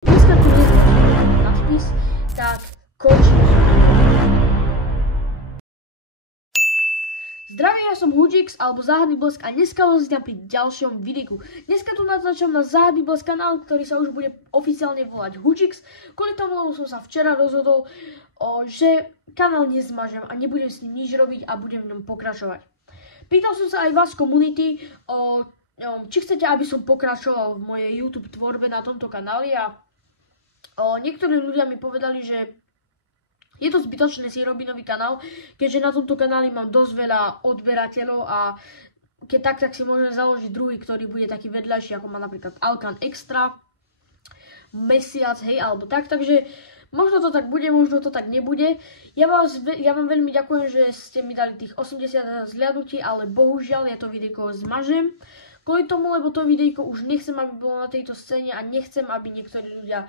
Dneska tu neznáte nadpis, tak končím. Zdravím, ja som Hudžix alebo Záhadný blesk a dneska vás vítam pri ďalšom videjku. Dneska tu natáčam na Záhadný blesk kanál, ktorý sa už bude oficiálne volať Hudžix. Kvôli tomu som sa včera rozhodol, že kanál nezmažem a nebudem s ním nič robiť a budem v ňom pokračovať. Pýtal som sa aj vás komunity, či chcete, aby som pokračoval v mojej YouTube tvorbe na tomto kanáli a niektorí ľudia mi povedali, že je to zbytočné si robiť nový kanál, keďže na tomto kanáli mám dosť veľa odberateľov a keď tak si môžem založiť druhý, ktorý bude taký vedľajší, ako má napríklad Alkan Extra, Mesiac, hej, alebo tak, takže možno to tak bude, možno to tak nebude. Ja vám veľmi ďakujem, že ste mi dali tých 80 zhliadnutí, ale bohužiaľ ja to videjko zmažem. Kvôli tomu, lebo to videjko už nechcem, aby bolo na tejto scéne a nechcem, aby niektorí ľudia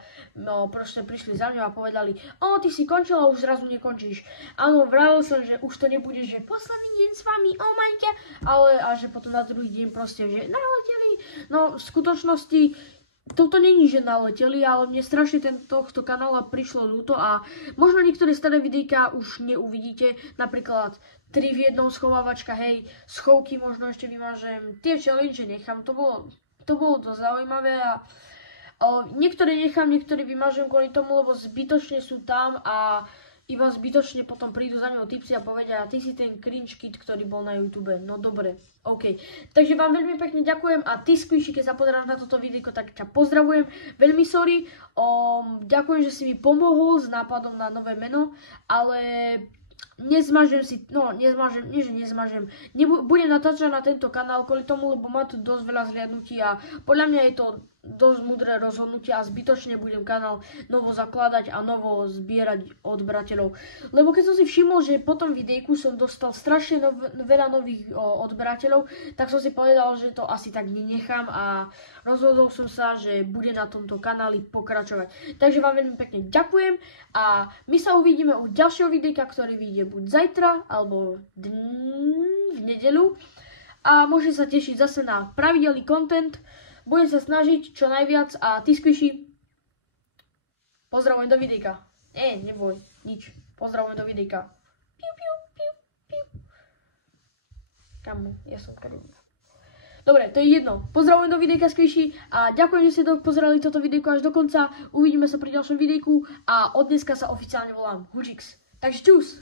proste prišli za mňou a povedali: ty si končil a už zrazu nekončíš. Áno, vravil som, že už to nebude, že posledný deň s vami, my God, ale a že potom na druhý deň proste, že naleteli. No v skutočnosti toto není, že naleteli, ale mne strašne tohto kanála prišlo ľúto a možno niektoré staré videjka už neuvidíte, napríklad 3 v 1 schovávačka, hej, schovky možno ešte vymažem, tie challenge nechám, to bolo dosť zaujímavé a niektoré nechám, niektoré vymažem kvôli tomu, lebo zbytočne sú tam a iba zbytočne potom prídu za mňou tipsy a povedia: ty si ten cringe kid, ktorý bol na YouTube. No dobre, OK. Takže vám veľmi pekne ďakujem a ty Squishy, keď sa pozeráš na toto videjko, tak ťa pozdravujem. Veľmi sorry, ďakujem, že si mi pomohol s nápadom na nové meno, ale nezmažem si, budem natáčať na tento kanál kvôli tomu, lebo má tu dosť veľa zhliadnutí a podľa mňa je to dosť múdre rozhodnutie a zbytočne budem kanál novo zakladať a novo zbierať odberateľov. Lebo keď som si všimol, že po tom videjku som dostal strašne veľa nových odberateľov, tak som si povedal, že to asi tak nenechám a rozhodol som sa, že bude na tomto kanáli pokračovať. Takže vám veľmi pekne ďakujem a my sa uvidíme u ďalšieho videjka, ktorý vyjde buď zajtra alebo v nedeľu a môžete sa tešiť zase na pravidelný content. Budem sa snažiť čo najviac a ty Squishy, pozdravujem do videjka. Neboj, nič. Pozdravujem do videjka. Piu, piu, piu, piu. Kamu, ja som krivná. Dobre, to je jedno. Pozdravujem do videjka Squishy a ďakujem, že ste pozerali toto videjko až do konca. Uvidíme sa pri ďalšom videjku a od dneska sa oficiálne volám Hudžix. Takže čus!